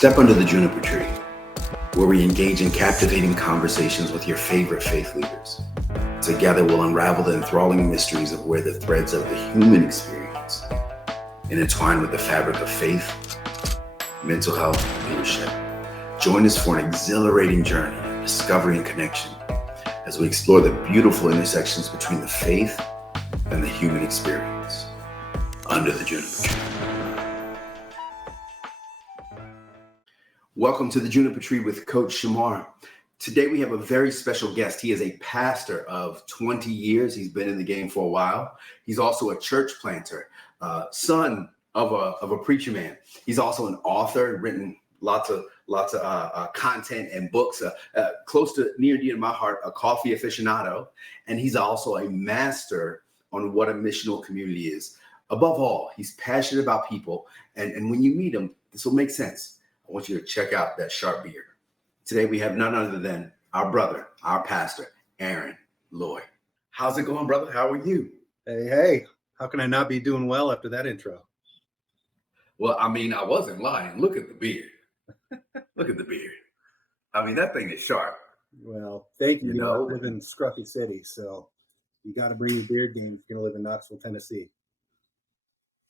Step under the juniper tree, where we engage in captivating conversations with your favorite faith leaders. Together, we'll unravel the enthralling mysteries of where the threads of the human experience intertwine with the fabric of faith, mental health, and leadership. Join us for an exhilarating journey of discovery and connection as we explore the beautiful intersections between the faith and the human experience under the juniper tree. Welcome to the Juniper Tree with Coach Shamar. Today we have a very special guest. He is a pastor of 20 years. He's been in the game for a while. He's also a church planter, son of a preacher man. He's also an author, written lots of content and books, close to near and dear to my heart, a coffee aficionado. And he's also a master on what a missional community is. Above all, he's passionate about people. And when you meet him, this will make sense. I want you to check out that sharp beard. Today we have none other than our brother, our pastor, Aaron Lloyd. How's it going, brother? How are you? Hey, how can I not be doing well after that intro? Well, I mean, I wasn't lying. Look at the beard. Look at the beard. I mean, that thing is sharp. Well, thank you. I live in Scruffy City, so you got to bring your beard game if you're going to live in Knoxville, Tennessee.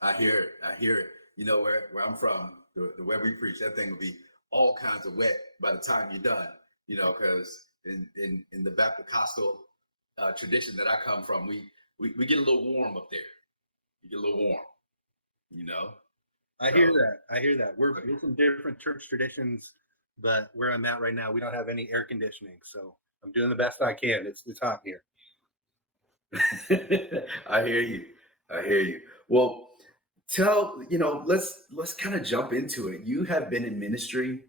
I hear it. You know, where I'm from, the way we preach, that thing will be all kinds of wet by the time you're done, you know, because in the Baptist tradition that I come from, we get a little warm up there. You get a little warm, you know. I hear that. We're from different church traditions, but where I'm at right now, we don't have any air conditioning, so I'm doing the best I can. It's hot here. I hear you. Well, let's kind of jump into it. You have been in ministry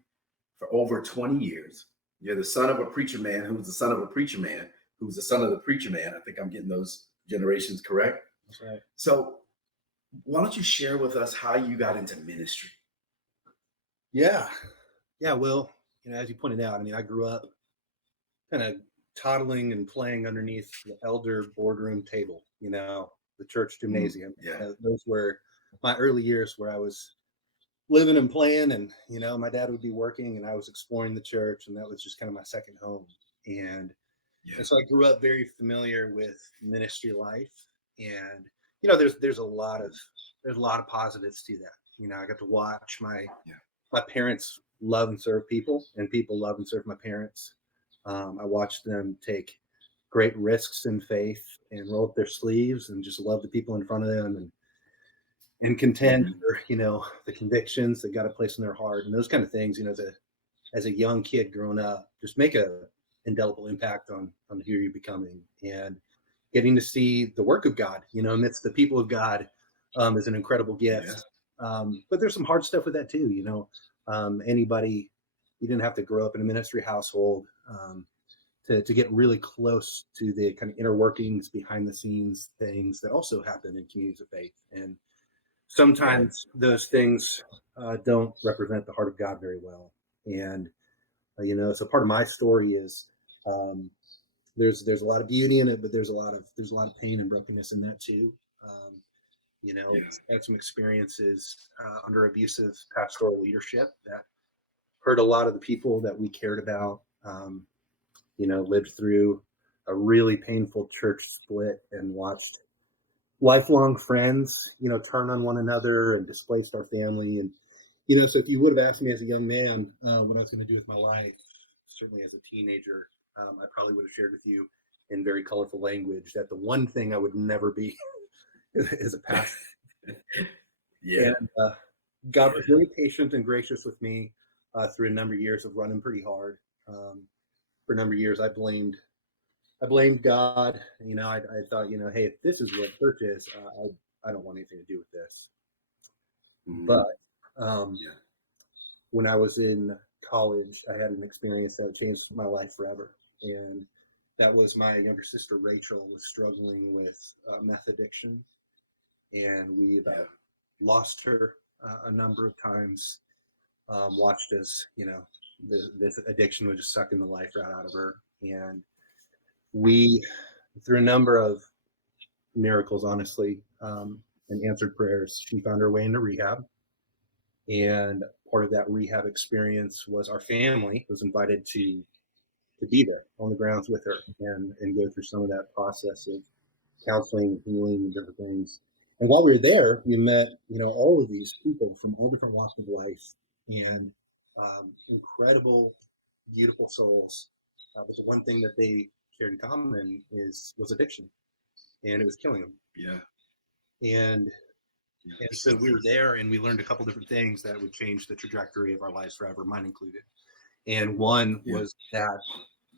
for over 20 years. You're the son of a preacher man who's the son of a preacher man who's the son of the preacher man. I think I'm getting those generations correct. That's right. So why don't you share with us how you got into ministry? Yeah. Well, as you pointed out, I mean, I grew up kind of toddling and playing underneath the elder boardroom table, the church gymnasium. Yeah. Those were my early years where I was living and playing, and my dad would be working and I was exploring the church, and that was just kind of my second home. And so I grew up very familiar with ministry life, and there's a lot of positives to that. I got to watch my parents love and serve people, and people love and serve my parents. I watched them take great risks in faith and roll up their sleeves and just love the people in front of them and contend for, the convictions that got a place in their heart and those kind of things, as a young kid growing up, just make a indelible impact on who you're becoming, and getting to see the work of God, amidst the people of God, is an incredible gift. But there's some hard stuff with that too. You didn't have to grow up in a ministry household, to get really close to the kind of inner workings, behind the scenes things that also happen in communities of faith. And sometimes those things don't represent the heart of God very well. And, so part of my story is there's a lot of beauty in it, but there's a lot of pain and brokenness in that too. Had some experiences under abusive pastoral leadership that hurt a lot of the people that we cared about. Lived through a really painful church split and watched lifelong friends, turn on one another and displaced our family. And, so if you would have asked me as a young man what I was going to do with my life, certainly as a teenager, I probably would have shared with you in very colorful language that the one thing I would never be is a pastor. And God was really patient and gracious with me through a number of years of running pretty hard. For a number of years, I blamed God. I thought, hey, if this is what church is, I don't want anything to do with this. Mm-hmm. But when I was in college, I had an experience that changed my life forever. And that was my younger sister, Rachel, was struggling with meth addiction. And we lost her a number of times, watched as, this addiction was just sucking the life right out of her. And we, through a number of miracles, honestly, and answered prayers, she found her way into rehab. And part of that rehab experience was our family was invited to be there on the grounds with her and go through some of that process of counseling, healing, different things. And while we were there, we met, all of these people from all different walks of life and incredible, beautiful souls. But the one thing that they shared in common was addiction, and it was killing them. Yeah. And so we were there, and we learned a couple different things that would change the trajectory of our lives forever, mine included. And one was that,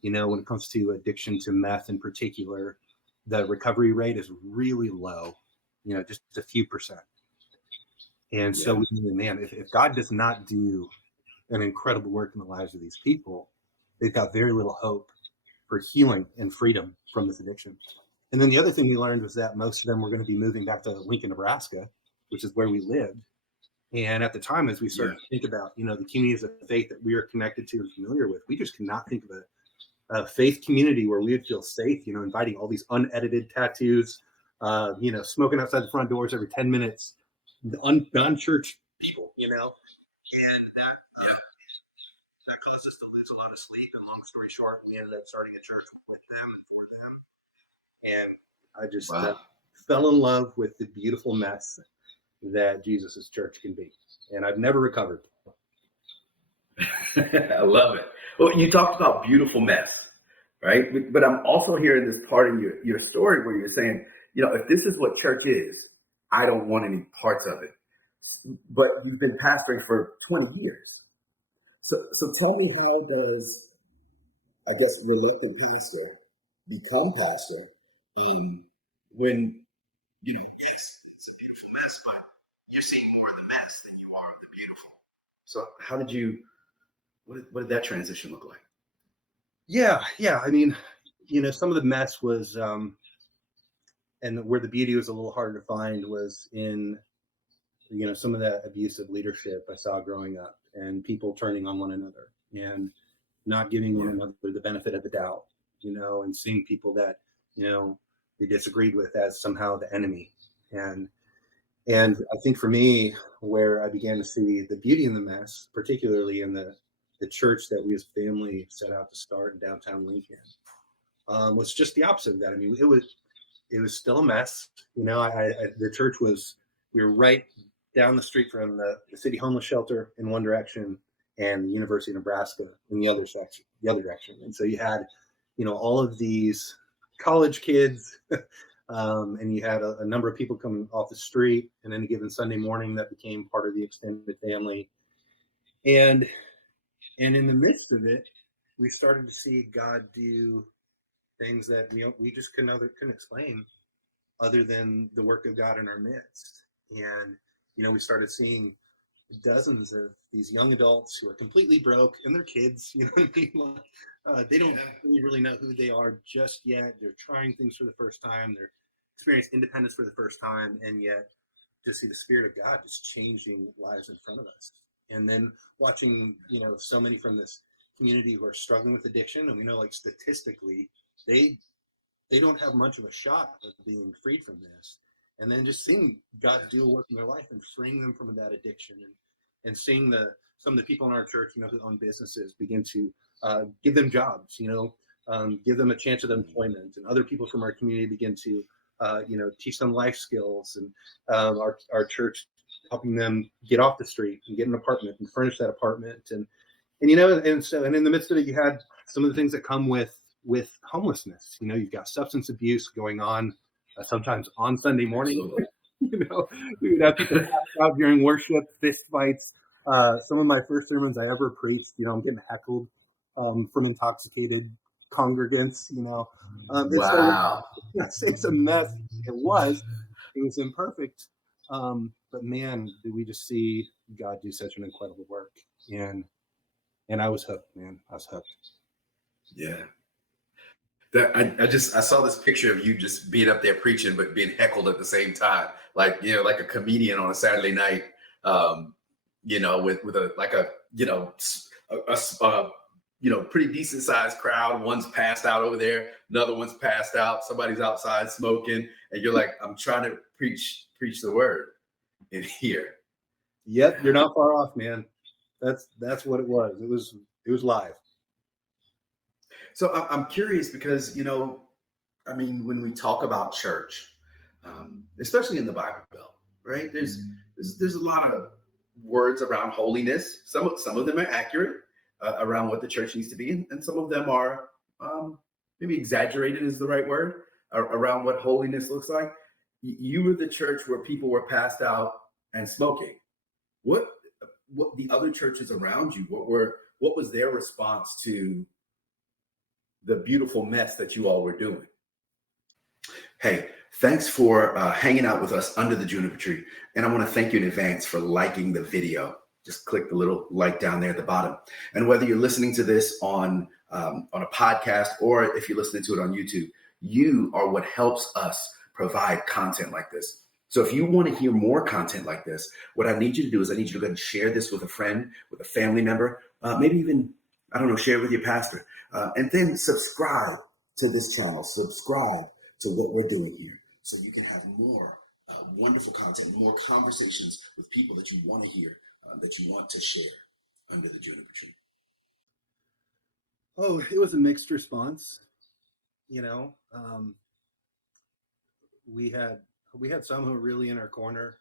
when it comes to addiction to meth in particular, the recovery rate is really low, just a few percent. And so we knew, man, if God does not do an incredible work in the lives of these people, they've got very little hope for healing and freedom from this addiction. And then the other thing we learned was that most of them were going to be moving back to Lincoln, Nebraska, which is where we lived. And at the time, as we started to think about, the communities of faith that we are connected to and familiar with, we just could not think of a faith community where we would feel safe, inviting all these unedited tattoos, smoking outside the front doors every 10 minutes, unchurched people, and that caused us to lose a lot of sleep. And long story short, we ended up starting a church with them and for them. And I just fell in love with the beautiful mess that Jesus's church can be. And I've never recovered. I love it. Well, you talked about beautiful mess, right? But I'm also hearing this part in your story where you're saying, if this is what church is, I don't want any parts of it. But you've been pastoring for 20 years. So tell me, how does, I guess, reluctant pastor become pastor when, yes, it's a beautiful mess, but you're seeing more of the mess than you are of the beautiful. So how did you, what did that transition look like? Yeah. I mean, some of the mess was, and where the beauty was a little harder to find was in, some of that abusive leadership I saw growing up, and people turning on one another and not giving one another the benefit of the doubt, and seeing people that, they disagreed with as somehow the enemy. And I think for me, where I began to see the beauty in the mess, particularly in the church that we as family set out to start in downtown Lincoln, was just the opposite of that. I mean, it was still a mess. The church we were right down the street from the city homeless shelter in one direction and the University of Nebraska in the other direction. And so you had, all of these college kids, and you had a number of people coming off the street, and then a given Sunday morning that became part of the extended family. And in the midst of it, we started to see God do things that we just couldn't explain, other than the work of God in our midst. And we started seeing dozens of these young adults who are completely broke, and they're kids. They don't really know who they are just yet. They're trying things for the first time. They're experiencing independence for the first time, and yet to see the Spirit of God just changing lives in front of us. And then watching, so many from this community who are struggling with addiction, and we know, like, statistically, they don't have much of a shot of being freed from this. And then just seeing God do a work in their life and freeing them from that addiction, and seeing some of the people in our church, who own businesses, begin to give them jobs, give them a chance at employment, and other people from our community begin to teach them life skills, and our church helping them get off the street and get an apartment and furnish that apartment, and in the midst of it, you had some of the things that come with homelessness. You've got substance abuse going on, sometimes on Sunday morning. We would have people pass out during worship, fist fights. Some of my first sermons I ever preached, I'm getting heckled from intoxicated congregants. Wow. It's a mess. It was imperfect. But man, did we just see God do such an incredible work. And I was hooked, man. I was hooked. Yeah. I saw this picture of you just being up there preaching, but being heckled at the same time, like a comedian on a Saturday night, with a pretty decent sized crowd. One's passed out over there, another one's passed out. Somebody's outside smoking, and you're like, I'm trying to preach the word in here. Yep, you're not far off, man. That's what it was. It was live. So I'm curious because, I mean, when we talk about church, especially in the Bible Belt, right? There's a lot of words around holiness. Some of them are accurate around what the church needs to be, and some of them are maybe exaggerated is the right word around what holiness looks like. You were the church where people were passed out and smoking. What what the other churches around you? What was their response to the beautiful mess that you all were doing? Hey, thanks for hanging out with us under the juniper tree. And I want to thank you in advance for liking the video. Just click the little like down there at the bottom. And whether you're listening to this on a podcast or if you're listening to it on YouTube, you are what helps us provide content like this. So if you want to hear more content like this, what I need you to do is I need you to go ahead and share this with a friend, with a family member, maybe even, I don't know, share it with your pastor. And then subscribe to this channel. Subscribe to what we're doing here so you can have more wonderful content, more conversations with people that you want to hear, that you want to share under the juniper tree. Oh, it was a mixed response. You know, we had some who were really in our corner,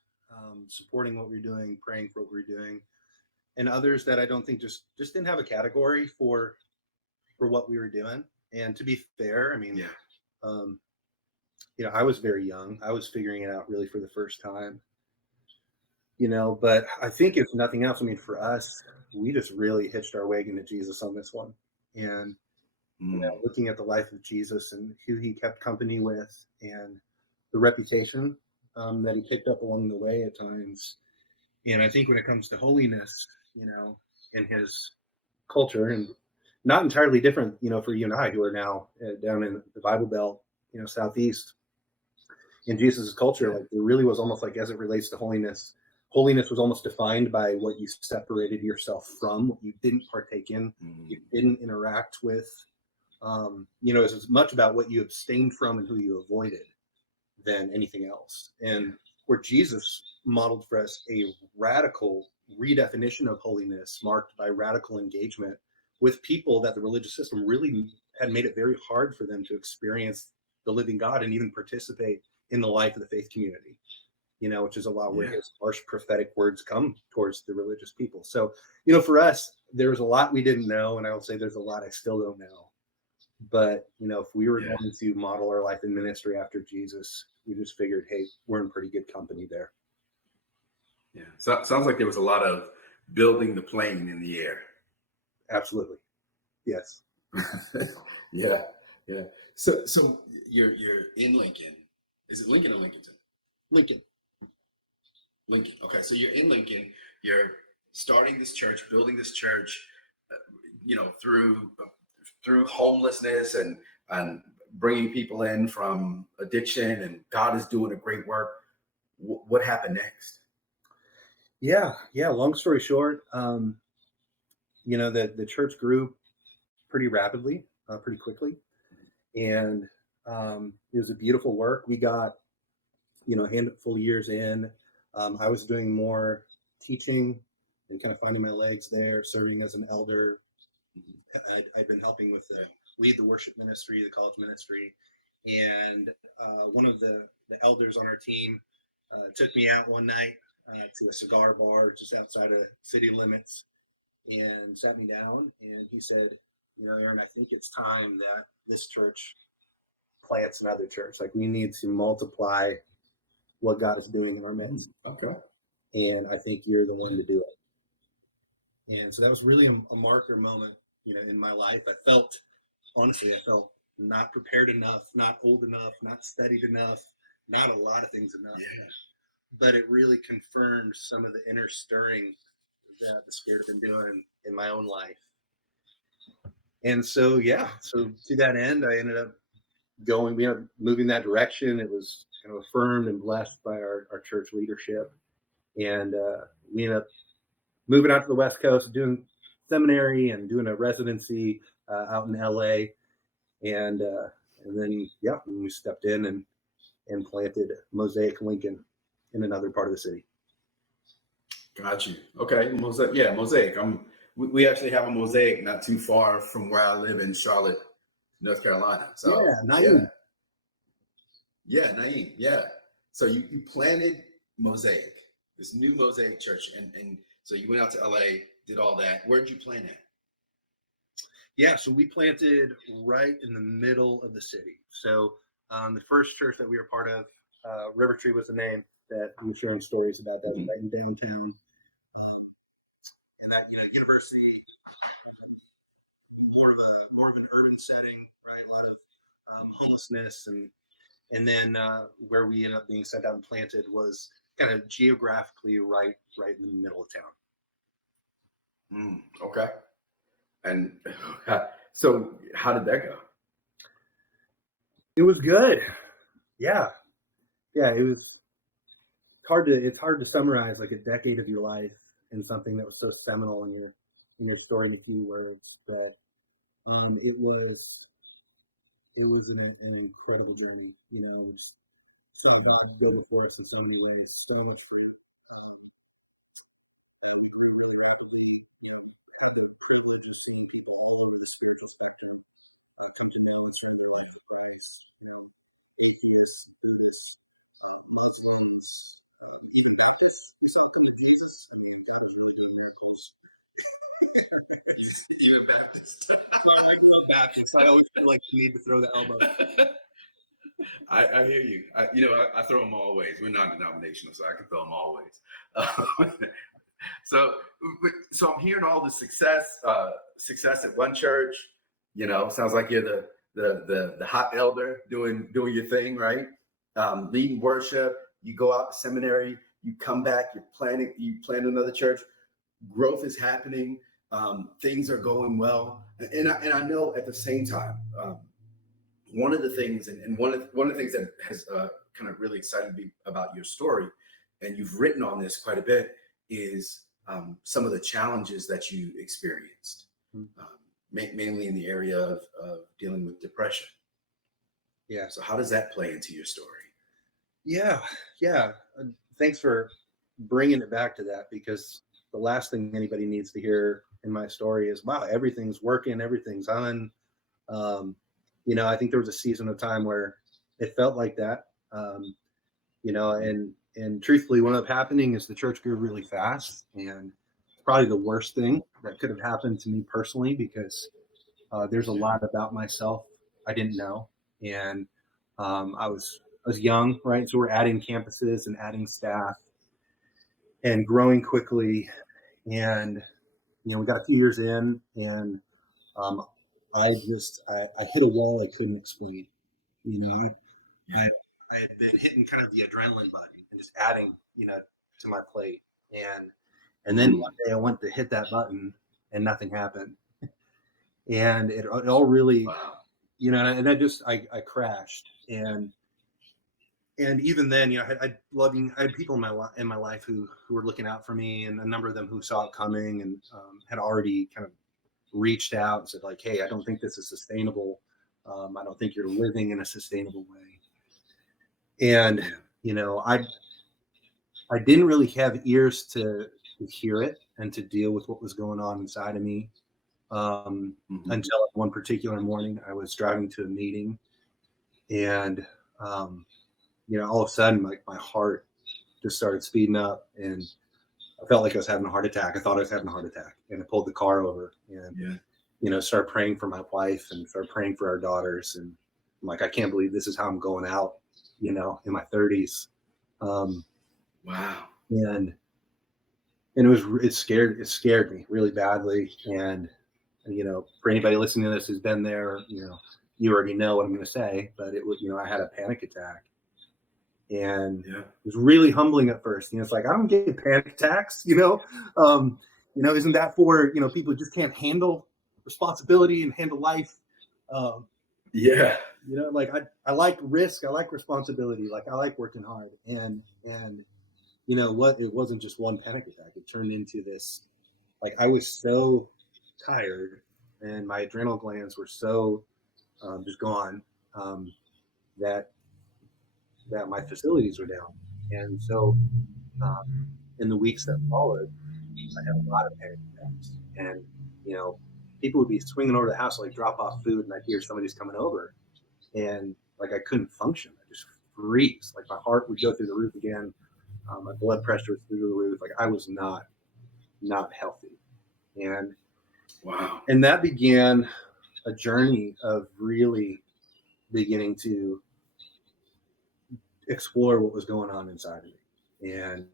supporting what we were doing, praying for what we were doing, and others that I don't think just didn't have a category for what we were doing. And to be fair, I mean, I was very young. I was figuring it out really for the first time. But I think if nothing else, I mean, for us, we just really hitched our wagon to Jesus on this one. And looking at the life of Jesus and who he kept company with and the reputation that he picked up along the way at times. And I think when it comes to holiness, in his culture, and not entirely different, for you and I who are now down in the Bible Belt, Southeast, in Jesus' culture, like there really was almost like, as it relates to holiness was almost defined by what you separated yourself from, what you didn't partake in, you didn't interact with. It's as much about what you abstained from and who you avoided than anything else. And where Jesus modeled for us a radical redefinition of holiness marked by radical engagement with people that the religious system really had made it very hard for them to experience the living God and even participate in the life of the faith community, which is a lot where his harsh prophetic words come towards the religious people. So, for us, there was a lot we didn't know, and I would say there's a lot I still don't know. But, if we were going to model our life in ministry after Jesus, we just figured, hey, we're in pretty good company there. Yeah. So sounds like there was a lot of building the plane in the air. Absolutely. Yes. Yeah. So you're in Lincoln. Is it Lincoln or Lincolnton? Lincoln. Okay. So you're in Lincoln. You're starting this church, building this church, through homelessness and bringing people in from addiction, and God is doing a great work. What happened next? Yeah. Long story short, the church grew pretty rapidly, pretty quickly. And it was a beautiful work. We got, a handful of years in. I was doing more teaching and kind of finding my legs there, serving as an elder. I'd been helping with lead the worship ministry, the college ministry. And one of the elders on our team took me out one night to a cigar bar just outside of city limits and sat me down. And he said, Aaron, I think it's time that this church plants another church. Like, we need to multiply what God is doing in our midst. Okay. And I think you're the one to do it. And so that was really a marker moment, in my life. I felt not prepared enough, not old enough, not studied enough, not a lot of things enough. Yeah. But it really confirmed some of the inner stirring that the Spirit had been doing in my own life. And so, so to that end, I ended up moving that direction. It was kind of affirmed and blessed by our church leadership. And we ended up moving out to the West Coast, doing seminary and doing a residency out in LA. And then, we stepped in and planted Mosaic Lincoln in another part of the city. Got you. Okay, mosaic. Yeah, mosaic. We actually have a mosaic not too far from where I live in Charlotte, North Carolina. So Yeah, yeah, Naeem. yeah, Naeem. Yeah. So you planted Mosaic, this new Mosaic church, and so you went out to LA, did all that. Where'd you plant it? Yeah, so we planted right in the middle of the city. So the first church that we were part of, River Tree was the name that we were sharing stories about. That was Mm-hmm. right in downtown, and that university, more of an urban setting, right? A lot of homelessness, and then where we ended up being sent out and planted was kind of geographically right in the middle of town. Okay. And so, how did that go? It was good. Yeah, yeah. It's hard to summarize like a decade of your life in something that was so seminal in your story in a few words. But um, it was it was an incredible journey. It's all about go before us. It's only still Baptist. I always feel like the need to throw the elbow. I hear you. I throw them all ways. We're non-denominational, so I can throw them all ways. So, so I'm hearing all the success at one church. Sounds like you're the hot elder doing your thing, right? Leading worship. You go out to seminary. You come back. You plan another church. Growth is happening. Things are going well, and I know at the same time. One of the things, and one of the things that has kind of really excited me about your story, and you've written on this quite a bit, is some of the challenges that you experienced, mainly in the area of dealing with depression. Yeah. So how does that play into your story? Yeah, yeah. Thanks for bringing it back to that, because the last thing anybody needs to hear in my story is, "Wow, everything's working, everything's on." Um, I think there was a season of time where it felt like that. And truthfully, what ended up happening is the church grew really fast, and it's probably the worst thing that could have happened to me personally, because there's a lot about myself I didn't know, and I was young, right? So we're adding campuses and adding staff and growing quickly, and we got a few years in, and um, I hit a wall I couldn't explain. I I had been hitting kind of the adrenaline button and just adding, to my plate, and then one day I went to hit that button and nothing happened, and it all really, Wow. and I crashed, and even then, I had people in my life who were looking out for me, and a number of them who saw it coming, and had already kind of reached out and said like, "Hey, I don't think this is sustainable. I don't think you're living in a sustainable way." And I didn't really have ears to hear it and to deal with what was going on inside of me, until one particular morning I was driving to a meeting, and all of a sudden my heart just started speeding up, and I felt like I was having a heart attack. I thought I was having a heart attack, and I pulled the car over, and started praying for my wife and started praying for our daughters, and I'm like, I can't believe this is how I'm going out, in my 30s. Wow. And it scared me really badly, and for anybody listening to this who's been there, you already know what I'm going to say, but it was, I had a panic attack, and it was really humbling at first. It's like, I don't get panic attacks, isn't that for people who just can't handle responsibility and handle life? Like I like risk, I like responsibility, like I like working hard, and what, it wasn't just one panic attack. It turned into this, like, I was so tired, and my adrenal glands were so just gone, that my facilities were down, and so in the weeks that followed, I had a lot of panic attacks, and people would be swinging over the house to like drop off food, and I'd hear somebody's coming over, and like I couldn't function. I just freeze. Like my heart would go through the roof again. My blood pressure was through the roof. Like I was not healthy, and Wow. and that began a journey of really beginning to explore what was going on inside of me. And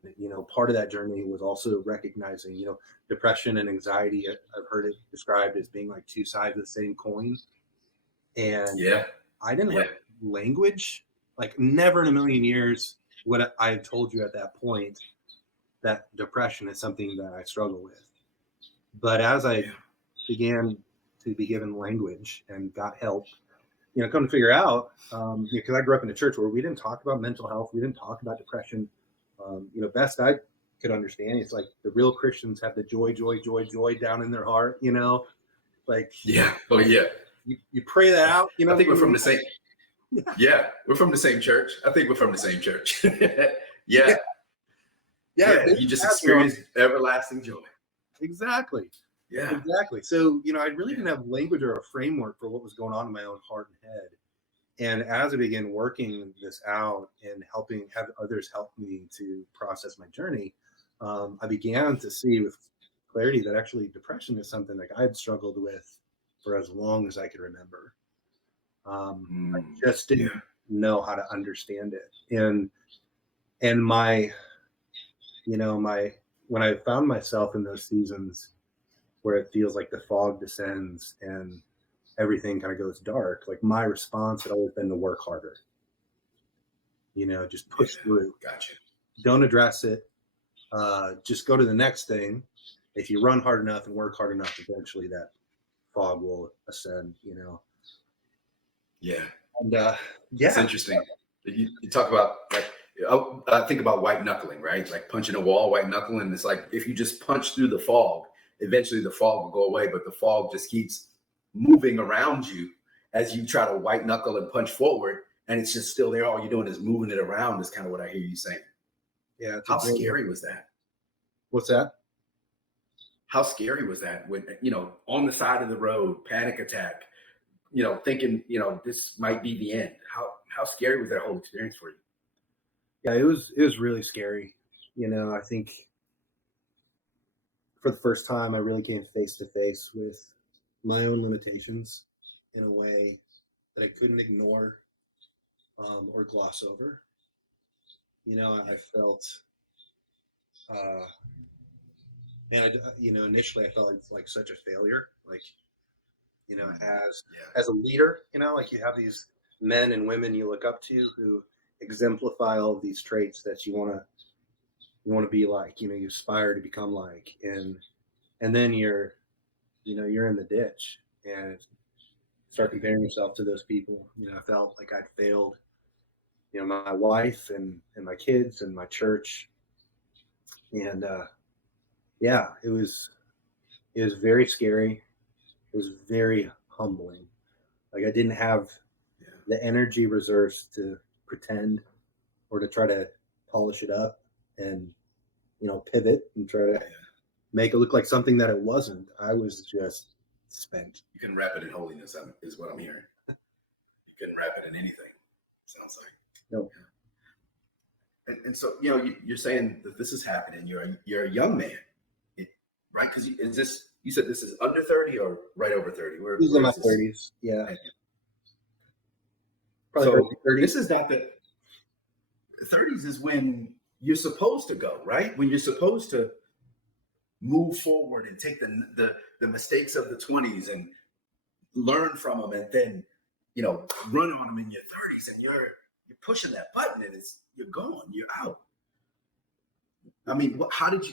part of that journey was also recognizing depression and anxiety. I've heard it described as being like two sides of the same coin, and Yeah. I didn't Yeah. have language, like never in a million years would I have told you at that point that depression is something that I struggle with. But as I began to be given language and got help, come to figure out, because I grew up in a church where we didn't talk about mental health, we didn't talk about depression. Best I could understand, it's like the real Christians have the joy down in their heart. Like Yeah. Oh yeah. You pray that out. I think we're from the same. Yeah, we're from the same church. I think we're from the same church. Yeah. You just experience everlasting joy. Exactly. Yeah. Exactly. So, I really didn't have language or a framework for what was going on in my own heart and head. And as I began working this out and have others help me to process my journey, I began to see with clarity that actually depression is something like I had struggled with for as long as I could remember. I just didn't know how to understand it. And my when I found myself in those seasons where it feels like the fog descends and everything kind of goes dark, like my response had always been to work harder. Just push through. Gotcha. Don't address it. Just go to the next thing. If you run hard enough and work hard enough, eventually that fog will ascend. Yeah. And It's interesting. You talk about like I think about white knuckling, right? Like punching a wall, white knuckling. It's like if you just punch through the fog, eventually the fog will go away, but the fog just keeps moving around you as you try to white knuckle and punch forward, and it's just still there. All you're doing is moving it around. Is kind of what I hear you saying. Yeah. How scary was that? What's that? How scary was that when on the side of the road, panic attack, thinking this might be the end? How scary was that whole experience for you? Yeah, it was really scary. I think for the first time, I really came face to face with my own limitations in a way that I couldn't ignore or gloss over. I felt, and initially I felt like such a failure. Like, as a leader, like you have these men and women you look up to who exemplify all of these traits that you want to be like. You aspire to become like, and then you're in the ditch and start comparing yourself to those people. I felt like I'd failed, my wife and my kids and my church. And it was very scary. It was very humbling. Like I didn't have the energy reserves to pretend or to try to polish it up and pivot and try to make it look like something that it wasn't. I was just spent. You can wrap it in holiness, is what I'm hearing. You can wrap it in anything. Sounds like. No. And so you're saying that this is happening. You're a young man, right? Because you said this is under 30 or right over 30? This is in my 30s. Yeah. Probably so 30s. This is not the 30s is when you're supposed to go, right? When you're supposed to move forward and take the mistakes of the 20s and learn from them, and then run on them in your 30s, and you're pushing that button, and you're going, you're out. I mean, how did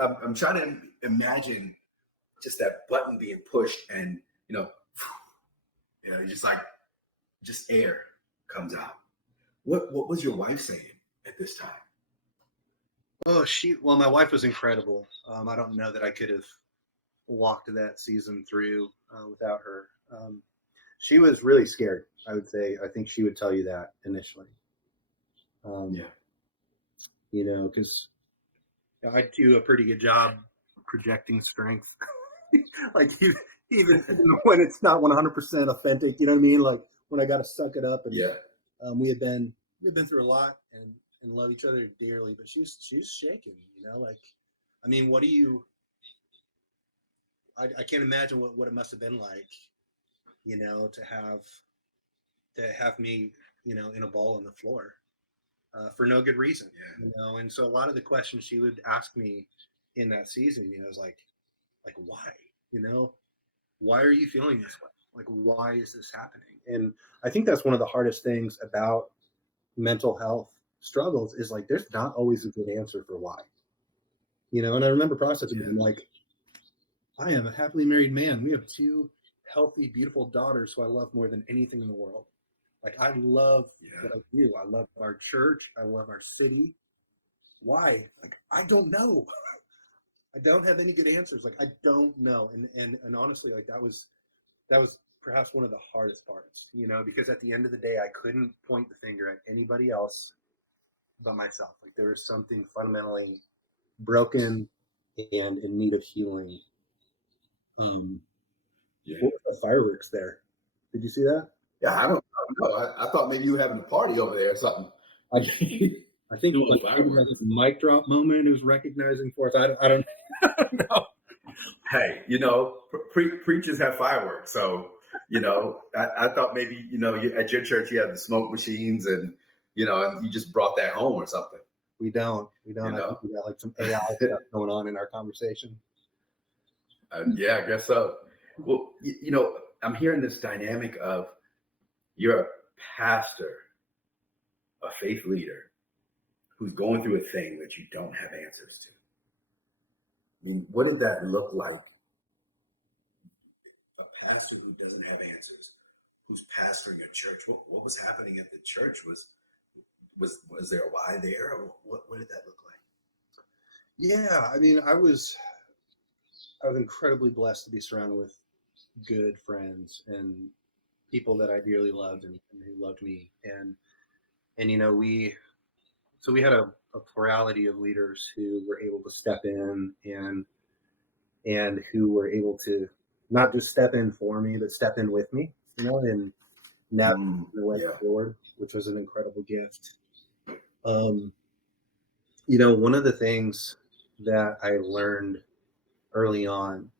I'm trying to imagine just that button being pushed, and just air comes out. What was your wife saying at this time? Oh, my wife was incredible. I don't know that I could have walked that season through without her. She was really scared, I would say. I think she would tell you that initially. because I do a pretty good job projecting strength. Like even when it's not 100% authentic, you know what I mean? Like when I got to suck it up. And Yeah. we've been through a lot and love each other dearly, but she's shaking, like, I mean, what do you, I can't imagine what it must have been like, to have me, in a ball on the floor, for no good reason, and so a lot of the questions she would ask me in that season, is like why, why are you feeling this way? Like, why is this happening? And I think that's one of the hardest things about mental health struggles is like, there's not always a good answer for why, and I remember processing it. I'm like, I am a happily married man. We have two healthy, beautiful daughters who I love more than anything in the world. Like, I love what I do. I love our church. I love our city. Why? Like, I don't know. I don't have any good answers. Like, I don't know. And honestly, like, that was perhaps one of the hardest parts, because at the end of the day, I couldn't point the finger at anybody else but myself. Like, there was something fundamentally broken and in need of healing. What was the fireworks there? Did you see that? Yeah, I don't know. I thought maybe you were having a party over there or something. I think it was like a mic drop moment. It was recognizing for us. I don't know. Hey, preachers have fireworks, so I thought maybe at your church you have the smoke machines, and and you just brought that home or something. We don't. I think we got like some AI stuff going on in our conversation. Yeah, I guess so. Well, I'm hearing this dynamic of you're a pastor, a faith leader, who's going through a thing that you don't have answers to. I mean, what did that look like? A pastor who doesn't have answers, who's pastoring a church. What was happening at the church? Was there a why there? Or what did that look like? Yeah, I mean, I was incredibly blessed to be surrounded with good friends and people that I dearly loved and who loved me. And we had a plurality of leaders who were able to step in and who were able to not just step in for me, but step in with me, and navigate the way forward, which was an incredible gift. One of the things that I learned early on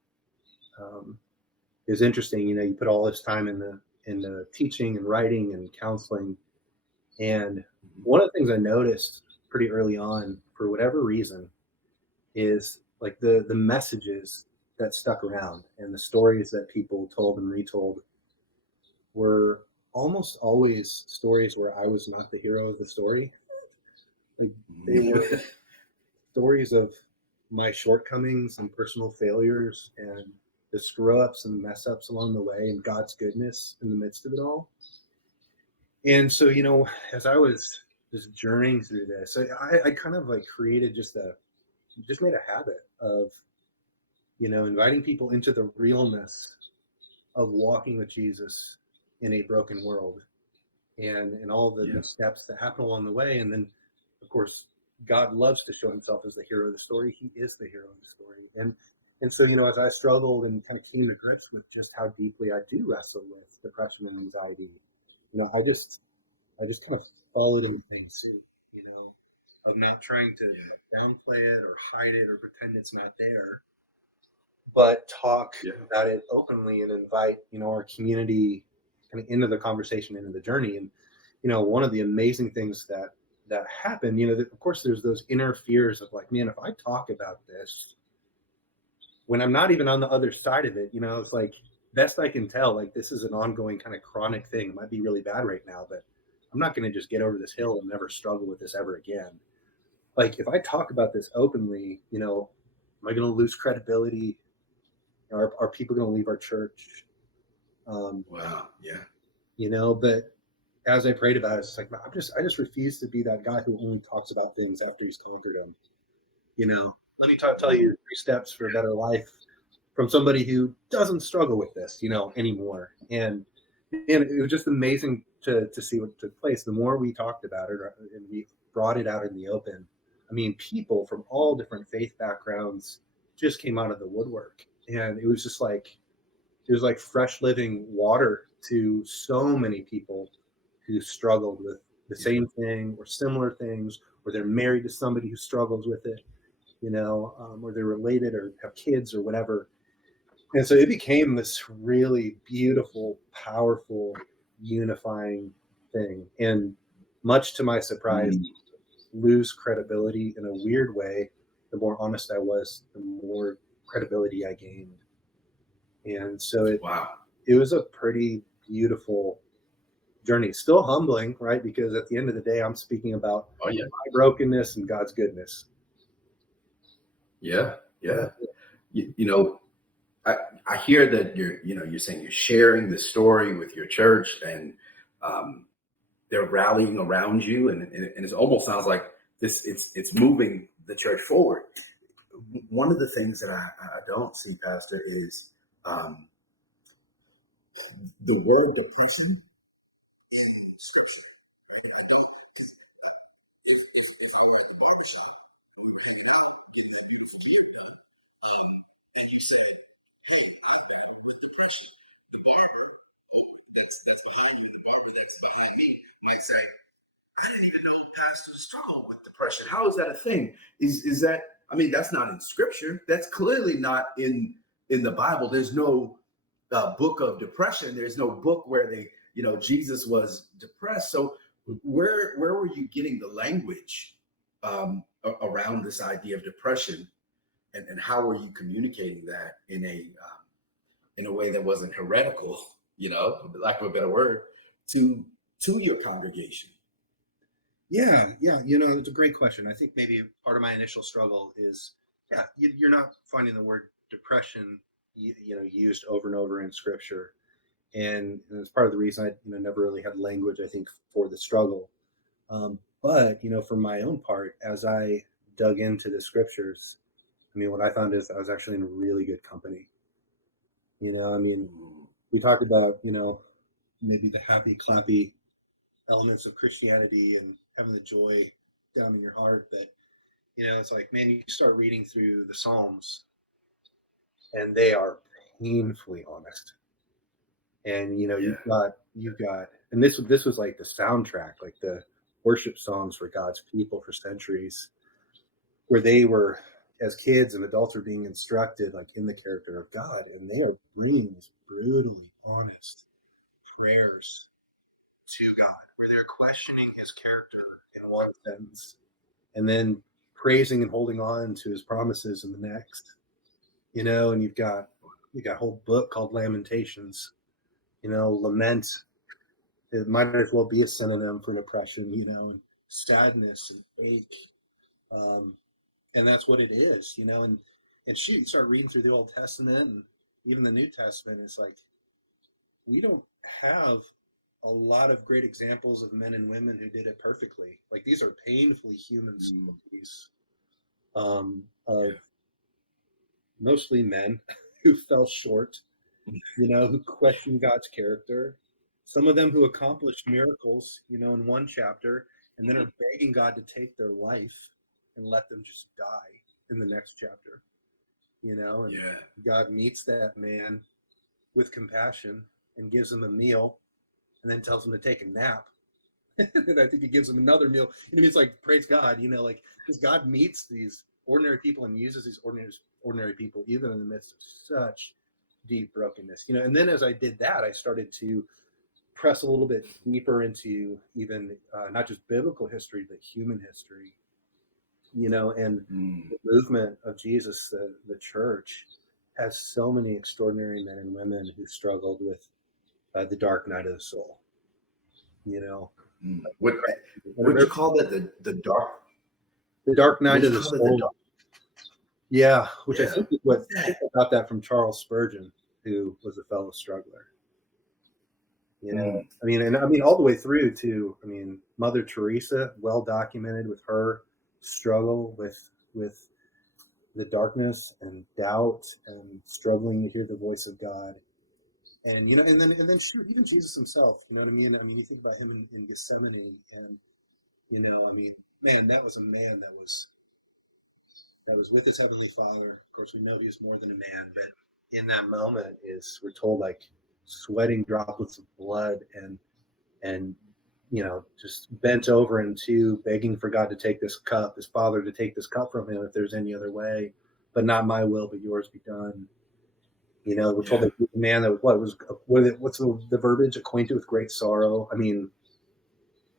is interesting. You put all this time in the teaching and writing and counseling, and one of the things I noticed pretty early on, for whatever reason, is like the messages that stuck around and the stories that people told and retold were almost always stories where I was not the hero of the story. Like, they were stories of my shortcomings and personal failures and the screw ups and mess ups along the way and God's goodness in the midst of it all. And so, as I was just journeying through this, I kind of like created just made a habit of, inviting people into the realness of walking with Jesus in a broken world and all the steps that happen along the way. And then, of course, God loves to show himself as the hero of the story. He is the hero of the story. And so, as I struggled and kind of came to grips with just how deeply I do wrestle with depression and anxiety, I just kind of followed in the same suit, of not trying to downplay it or hide it or pretend it's not there, but talk about it openly and invite, our community kind of into the conversation, into the journey. And, one of the amazing things that happened, of course, there's those inner fears of like, man, if I talk about this when I'm not even on the other side of it, it's like, best I can tell, like, this is an ongoing kind of chronic thing. It might be really bad right now, but I'm not going to just get over this hill and never struggle with this ever again. Like, if I talk about this openly, am I going to lose credibility? Are people going to leave our church? Wow. Yeah. But as I prayed about it, it's like, I just refuse to be that guy who only talks about things after he's conquered them. Let me tell you 3 steps for a better life from somebody who doesn't struggle with this, anymore. And it was just amazing to see what took place. The more we talked about it and we brought it out in the open, I mean, people from all different faith backgrounds just came out of the woodwork. And it was just like, it was like fresh living water to so many people who struggled with the Yeah. same thing or similar things, or they're married to somebody who struggles with it, or they're related or have kids or whatever. And so it became this really beautiful, powerful, unifying thing. And much to my surprise, Mm. lose credibility in a weird way. The more honest I was, the more credibility I gained. And so Wow. it was a pretty beautiful journey. Still humbling, right? Because at the end of the day, I'm speaking about Oh yeah. my brokenness and God's goodness. Yeah. Yeah. You know, I, I hear that you're saying you're sharing the story with your church, and um, they're rallying around you, and it almost sounds like it's moving the church forward. One of the things that I don't see, Pastor, is um, the word depression. Struggle with depression. How is that a thing? Is that, I mean, that's not in scripture. That's clearly not in the Bible. There's no book of depression. There's no book where Jesus was depressed. So where were you getting the language around this idea of depression, and how were you communicating that in a way that wasn't heretical, for lack of a better word, to your congregation? Yeah, it's a great question. I think maybe part of my initial struggle is, yeah, you're not finding the word depression, used over and over in Scripture, and it's part of the reason I, never really had language, I think, for the struggle. But for my own part, as I dug into the Scriptures, I mean, what I found is I was actually in really good company. I mean, we talked about, maybe the happy, clappy elements of Christianity and having the joy down in your heart. But, it's like, man, you start reading through the Psalms and they are painfully honest. And, Yeah. you've got, and this was like the soundtrack, like the worship songs for God's people for centuries, where they were, as kids and adults, are being instructed like in the character of God, and they are bringing these brutally honest prayers to God, where they're questioning His character in one sentence, and then praising and holding on to His promises in the next. And you got a whole book called Lamentations. Lament. It might as well be a synonym for depression. And sadness and faith. Um, and that's what it is. And shoot, you start reading through the Old Testament and even the New Testament. It's like we don't have a lot of great examples of men and women who did it perfectly. Like these are painfully human stories of mostly men who fell short, who questioned God's character. Some of them who accomplished miracles, in one chapter, and then are begging God to take their life and let them just die in the next chapter. And Yeah. God meets that man with compassion and gives him a meal and then tells him to take a nap. And I think he gives him another meal. It's like, praise God, like, because God meets these ordinary people and uses these ordinary people, even in the midst of such deep brokenness. And then as I did that, I started to press a little bit deeper into even not just biblical history, but human history, and Mm. the movement of Jesus, the church, has so many extraordinary men and women who struggled with the dark night of the soul. Mm. What At a would you very, call that, the dark? the dark night Would of you the call it the soul. dark? Yeah, which I Yeah. think is What's what I think that? I got that from Charles Spurgeon, who was a fellow struggler. Mm. I mean, and I mean all the way through to, I mean, Mother Teresa, well documented with her struggle with the darkness and doubt and struggling to hear the voice of God. And and then shoot, even Jesus himself, you know what I mean? I mean, you think about him in Gethsemane, and I mean, man, that was a man that was that was with his heavenly Father. Of course, we know he was more than a man, but in that moment is we're told like sweating droplets of blood and just bent over and begging for God to take this cup, his Father to take this cup from him if there's any other way, but not my will, but yours be done. We're told Yeah. that the man that what's the verbiage, acquainted with great sorrow. I mean,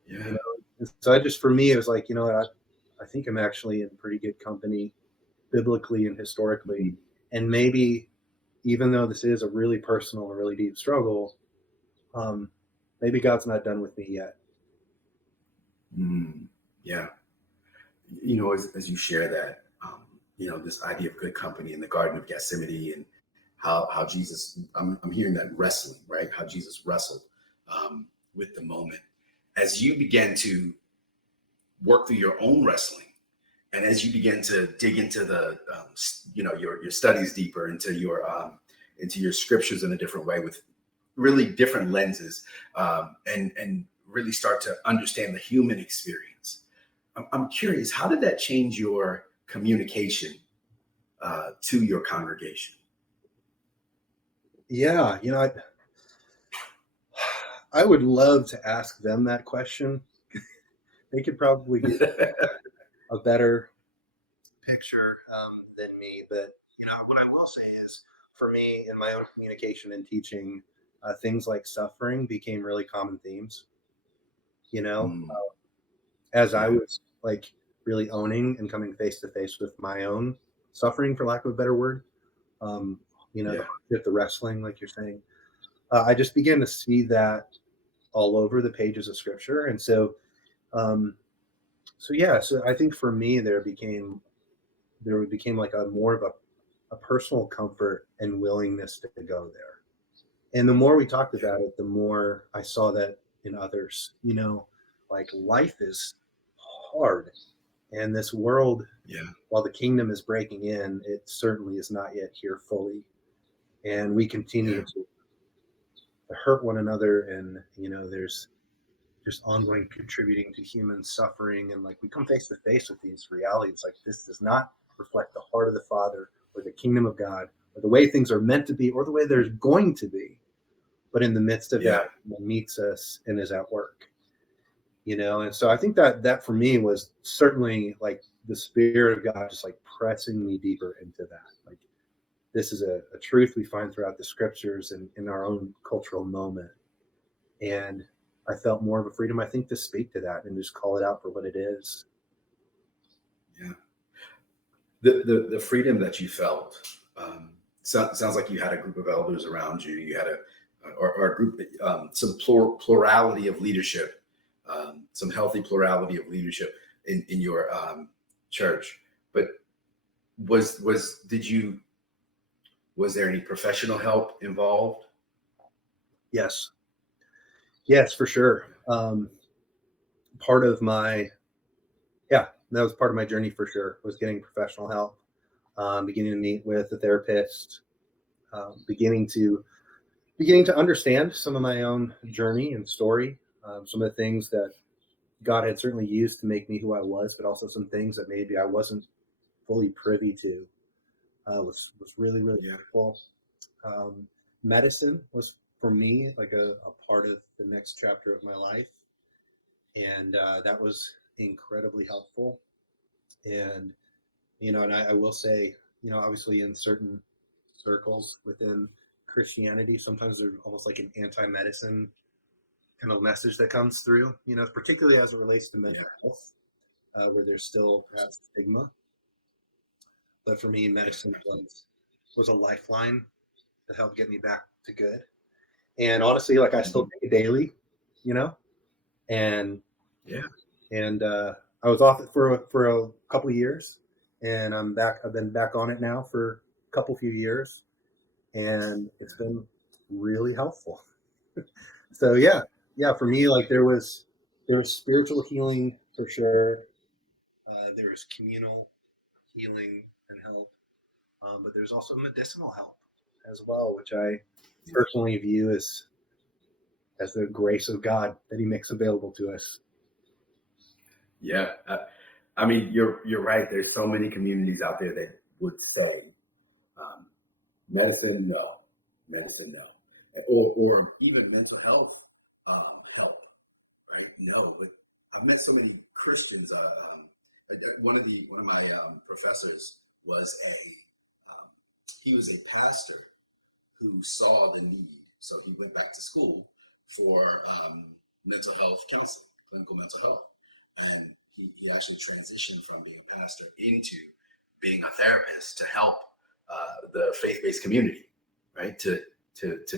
Yeah. so for me, it was like, I think I'm actually in pretty good company biblically and historically. Mhm. And maybe even though this is a really personal and really deep struggle, maybe God's not done with me yet. Yeah. As you share that, this idea of good company in the Garden of Gethsemane, and how Jesus, I'm hearing that wrestling, right? How Jesus wrestled with the moment. As you began to work through your own wrestling, and as you begin to dig into your studies deeper into your scriptures in a different way with really different lenses, and really start to understand the human experience. I'm curious, how did that change your communication to your congregation? Yeah, I would love to ask them that question. They could probably give a better picture than me. But what I will say is, for me, in my own communication and teaching, things like suffering became really common themes. You know, Mm, as I yeah, was like really owning and coming face to face with my own suffering, for lack of a better word. Um, the yeah, hardship, the wrestling, like you're saying. I just began to see that all over the pages of Scripture, and um, so I think for me there became like a more of a personal comfort and willingness to go there. And the more we talked yeah, about it, the more I saw that in others. Like life is hard, and this world, yeah, while the kingdom is breaking in, it certainly is not yet here fully, and we continue yeah, to hurt one another, and there's just ongoing contributing to human suffering, and like we come face to face with these realities, like this does not reflect the heart of the Father or the kingdom of God or the way things are meant to be or the way they're going to be. But in the midst of that, yeah, he meets us and is at work. And so I think that for me was certainly like the Spirit of God just like pressing me deeper into that. Like this is a truth we find throughout the scriptures and in our own cultural moment. And I felt more of a freedom, I think, to speak to that and just call it out for what it is. yeah. The freedom that you felt, sounds like you had a group of elders around you. You had or a group, some plurality of leadership, some healthy plurality of leadership in your church. But was was did you was there any professional help involved? Yes, yes, for sure. Part of my yeah, that was part of my journey for sure. Was getting professional help, beginning to meet with a therapist, beginning to understand some of my own journey and story, some of the things that God had certainly used to make me who I was, but also some things that maybe I wasn't fully privy to. Was really really Yeah, helpful. Um, Medicine was for me like a part of the next chapter of my life, and that was incredibly helpful. And and I will say, obviously in certain circles within Christianity, sometimes there's almost like an anti-medicine kind of message that comes through. Particularly as it relates to yeah, mental health, where there's still perhaps stigma. But for me, yeah, medicine absolutely. was a lifeline to help get me back to good. And honestly, like I still Mhm. take it daily, you know, and Yeah. I was off it for a couple of years, and I'm back. I've been back on it now for a couple few years, and it's been really helpful. So yeah, for me, like there was spiritual healing for sure. There was communal healing and help, but there's also medicinal help as well, which I personally view as the grace of God that He makes available to us. Yeah. I mean, you're right. There's so many communities out there that would say, um, medicine, no, medicine, no, or even mental health help, right? No, but I've met so many Christians. One of my professors was he was a pastor who saw the need, so he went back to school for mental health counseling, clinical mental health, and he actually transitioned from being a pastor into being a therapist to help the faith-based community, right? To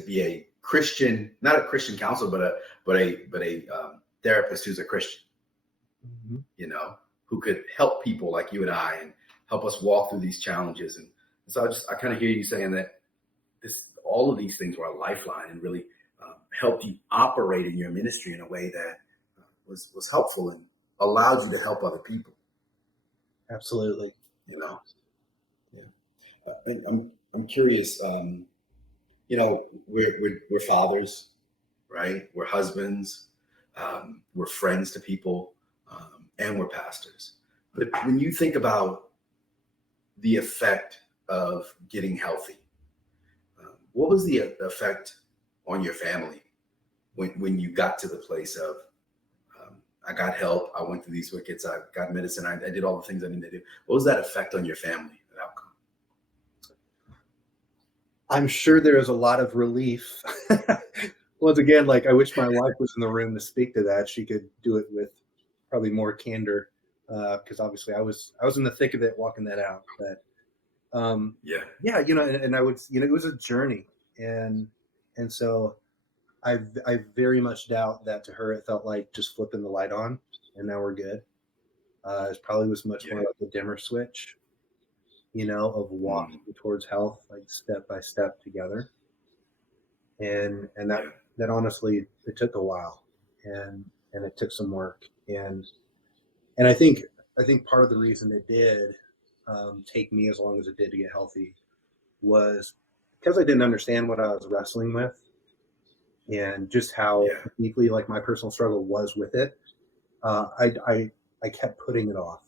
be a Christian, not a Christian counselor, but a therapist who's a Christian, Mm-hmm. you know, who could help people like you and I and help us walk through these challenges. And so I kind of hear you saying that all of these things were a lifeline and really helped you operate in your ministry in a way that was helpful and allowed you to help other people. Absolutely. You know, yeah. I'm curious. We're fathers, right? We're husbands. We're friends to people, and we're pastors. But when you think about the effect of getting healthy, what was the effect on your family when you got to the place of I got help, I went through these wickets, I got medicine, I did all the things I needed to do. What was that effect on your family, that outcome? I'm sure there is a lot of relief. Once again, like I wish my wife was in the room to speak to that. She could do it with probably more candor, because obviously I was in the thick of it, walking that out. But Yeah. yeah, and I would, it was a journey, and so I very much doubt that to her it felt like just flipping the light on and now we're good. It probably was much more Yeah. like a dimmer switch, of walking towards health, like step by step together. And that Yeah. that honestly, it took a while, and it took some work, and I think part of the reason it did take me as long as it did to get healthy was because I didn't understand what I was wrestling with and just how Yeah. deeply like my personal struggle was with it. I kept putting it off,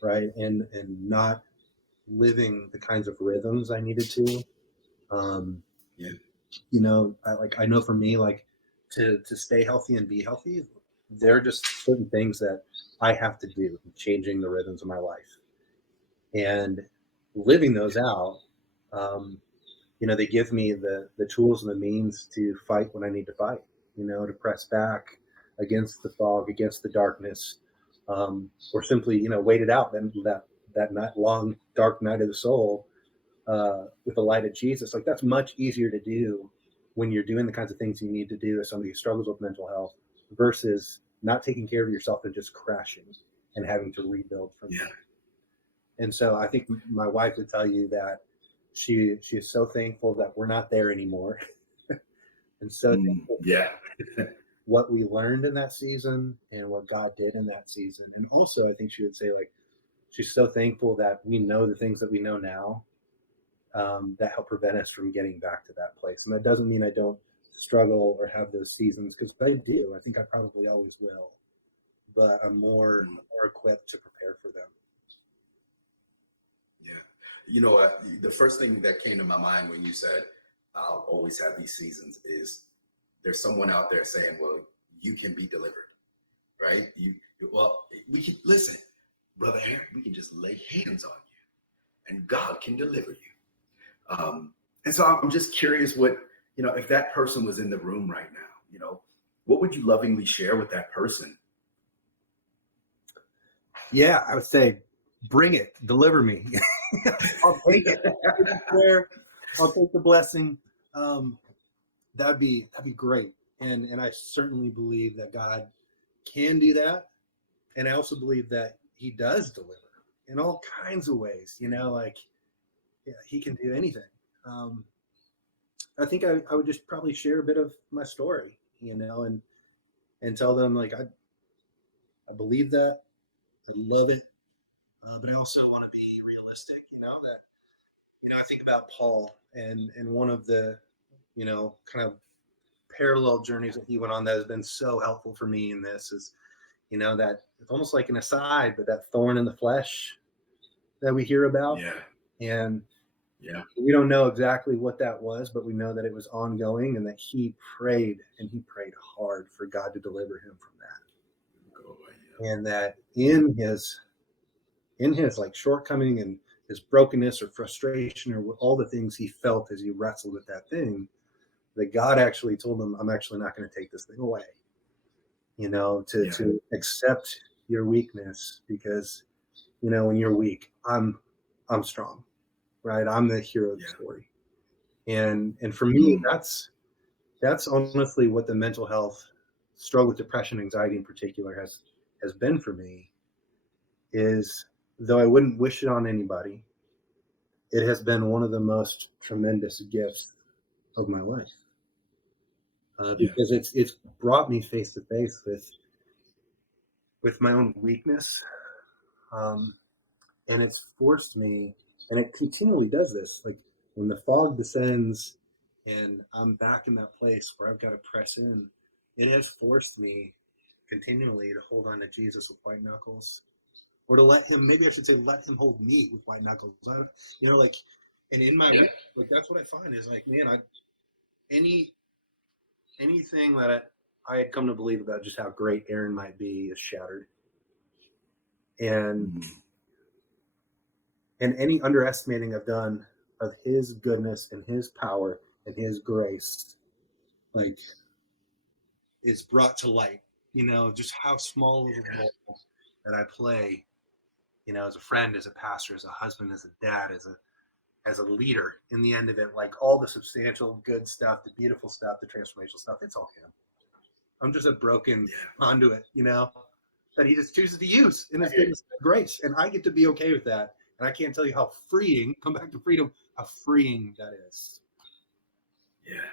right, and not living the kinds of rhythms I needed to. Um, Yeah. I know for me, like to stay healthy and be healthy, there are just certain things that I have to do, changing the rhythms of my life and living those out. Um, they give me the tools and the means to fight when I need to fight. To press back against the fog, against the darkness, or simply wait it out. Then that night, long dark night of the soul, with the light of Jesus. Like that's much easier to do when you're doing the kinds of things you need to do as somebody who struggles with mental health versus not taking care of yourself and just crashing and having to rebuild from Yeah. there. And so I think my wife would tell you that she is so thankful that we're not there anymore, and so thankful Yeah. what we learned in that season and what God did in that season. And also, I think she would say like she's so thankful that we know the things that we know now, that help prevent us from getting back to that place. And that doesn't mean I don't struggle or have those seasons, because I do. I think I probably always will, but I'm more equipped to prepare for them. Yeah. The first thing that came to my mind when you said, I'll always have these seasons is there's someone out there saying, well, you can be delivered, right? We can listen, Brother Aaron, we can just lay hands on you and God can deliver you. And so I'm just curious if that person was in the room right now, what would you lovingly share with that person? Yeah, I would say, bring it, deliver me. I'll take it. I'll take the blessing. That'd be great. And I certainly believe that God can do that. And I also believe that he does deliver in all kinds of ways, like he can do anything. I think I would just probably share a bit of my story, and tell them like I believe that, I love it, but I also want to be realistic. I think about Paul and one of the kind of parallel journeys that he went on that has been so helpful for me in this is that it's almost like an aside, but that thorn in the flesh that we hear about. Yeah. And Yeah. we don't know exactly what that was, but we know that it was ongoing and that he prayed, and he prayed hard for God to deliver him from that. Go away. Yeah. And that in his like shortcoming and his brokenness or frustration or all the things he felt as he wrestled with that thing, that God actually told him, I'm actually not going to take this thing away, to accept your weakness, because, when you're weak, I'm strong, right? I'm the hero of the story. And for me, that's honestly what the mental health struggle with depression, anxiety in particular has been for me, is, though I wouldn't wish it on anybody, it has been one of the most tremendous gifts of my life, because it's brought me face to face with my own weakness, and it's forced me, and it continually does this. Like when the fog descends, and I'm back in that place where I've got to press in, it has forced me continually to hold on to Jesus with white knuckles, or to let him. Maybe I should say, let him hold me with white knuckles. And in my like that's what I find is like, man, anything that I had come to believe about just how great Aaron might be is shattered. And any underestimating I've done of his goodness and his power and his grace, like, is brought to light, just how small of a role that I play, as a friend, as a pastor, as a husband, as a dad, as a leader. In the end of it, like all the substantial good stuff, the beautiful stuff, the transformational stuff, it's all him. I'm just a broken conduit, that he just chooses to use in his goodness and grace. And I get to be okay with that. And I can't tell you how freeing, come back to freedom, how freeing that is. Yeah.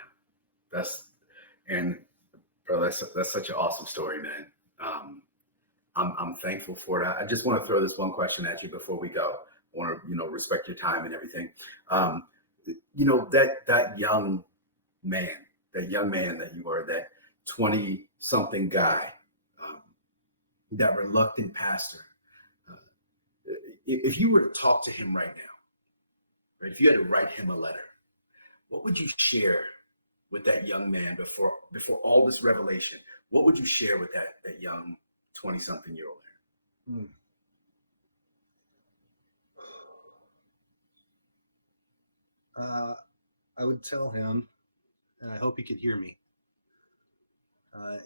Bro, that's such an awesome story, man. I'm thankful for it. I just want to throw this one question at you before we go. I want to, respect your time and everything. That young man that you are, that 20-something guy, that reluctant pastor. If you were to talk to him right now, right, if you had to write him a letter, what would you share with that young man before all this revelation? What would you share with that young 20-something-year-old? I would tell him, and I hope he could hear me,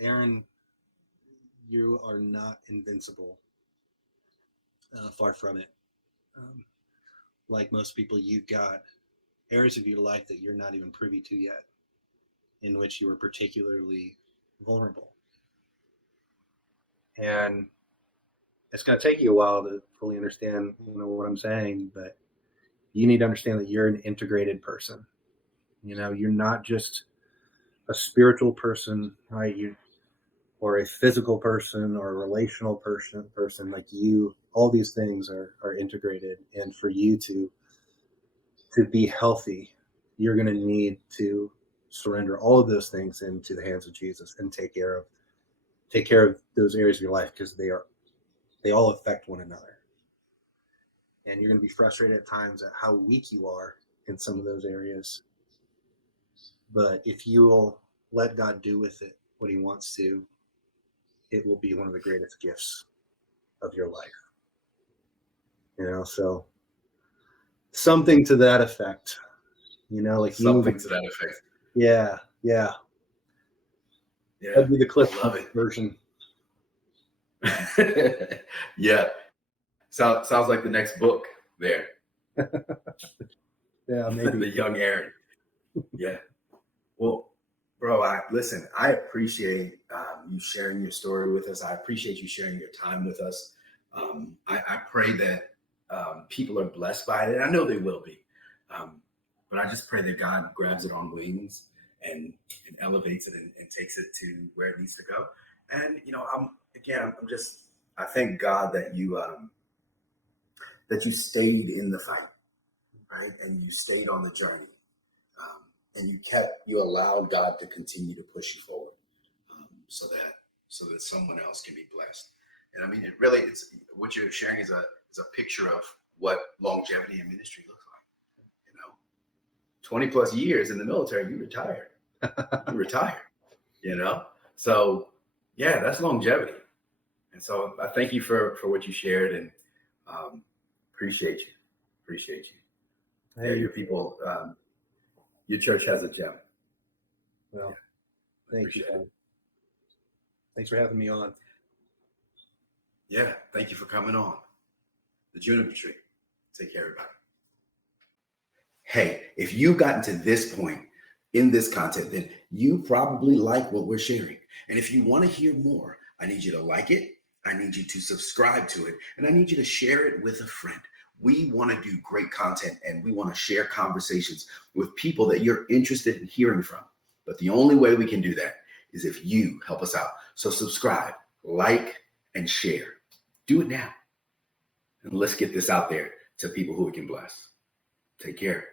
Aaron, you are not invincible. Far from it. Like most people, you've got areas of your life that you're not even privy to yet, in which you are particularly vulnerable. And it's going to take you a while to fully understand, what I'm saying, but you need to understand that you're an integrated person. You're not just a spiritual person, right? Or a physical person or a relational person, like you, all these things are integrated. And for you to be healthy, you're going to need to surrender all of those things into the hands of Jesus and take care of those areas of your life, because they all affect one another. And you're going to be frustrated at times at how weak you are in some of those areas. But if you will let God do with it what he wants to, it will be one of the greatest gifts of your life. So something to that effect, like something to that effect. Yeah. That'd be the Cliff version. Yeah. Sounds like the next book there. Yeah, maybe. The young Aaron. Yeah. Well, bro, I appreciate you sharing your story with us. I appreciate you sharing your time with us. I pray that people are blessed by it. And I know they will be. But I just pray that God grabs it on wings and elevates it and takes it to where it needs to go. And, I thank God that you stayed in the fight, right? And you stayed on the journey. And you allowed God to continue to push you forward, so that someone else can be blessed. And I mean, it's what you're sharing is a picture of what longevity in ministry looks like. 20 plus years in the military, you retired. You retired. So yeah, that's longevity. And so I thank you for what you shared, and appreciate you. Hey, your people, your church has a gem. Well, thank you. Thanks for having me on. Yeah, thank you for coming on. The Juniper Tree. Take care, everybody. Hey, if you've gotten to this point in this content, then you probably like what we're sharing. And if you want to hear more, I need you to like it. I need you to subscribe to it. And I need you to share it with a friend. We want to do great content, and we want to share conversations with people that you're interested in hearing from. But the only way we can do that is if you help us out. So subscribe, like, and share. Do it now. And let's get this out there to people who it can bless. Take care.